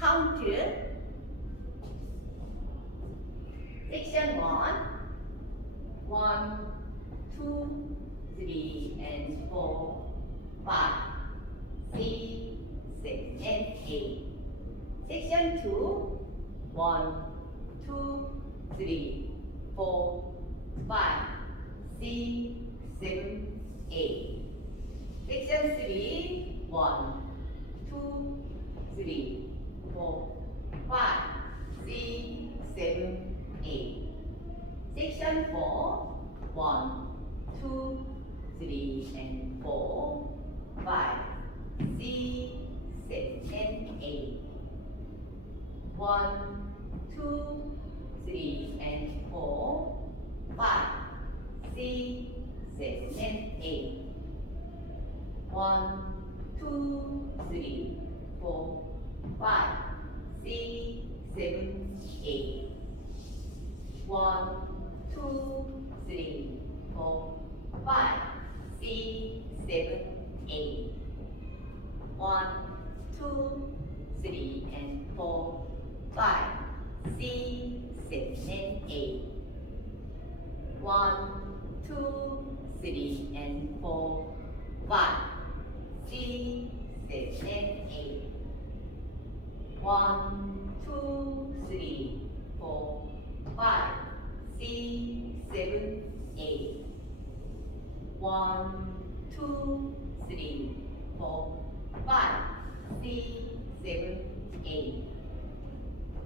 count section 1 1 2 3 and 4 5 6 7 and 8 section 2 1 2 3 4 5 6 7 8 section 3 1 2 3 4 5 6 7 8 section 4 1 2 3 and 4 5 6 7 and 8 1 2 3 and 4 5 6 7 and 8 1 2 3 4 5 6 7 8 1 2 3 4 5 6 7 8 1 2 3 and 4 5 6 7 and 8 1 2 3 and 4 5 6 7 and 8 1 2 3 4 5 6 7 8 1 2 3 4 5 6 7 8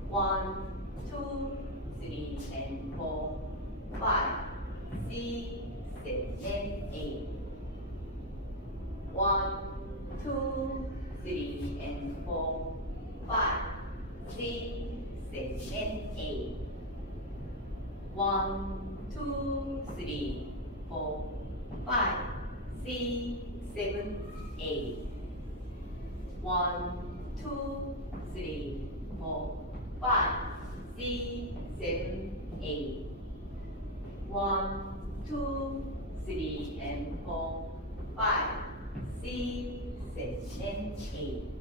1 2 3 and 4 5 6 7 and 8 1 2 3 and 4 5 6 7 and 8 1 2 3 4 5 6 7 8 1 2 3 4 5 6 7 8 1 2 3 and 4 5 6 7 and 8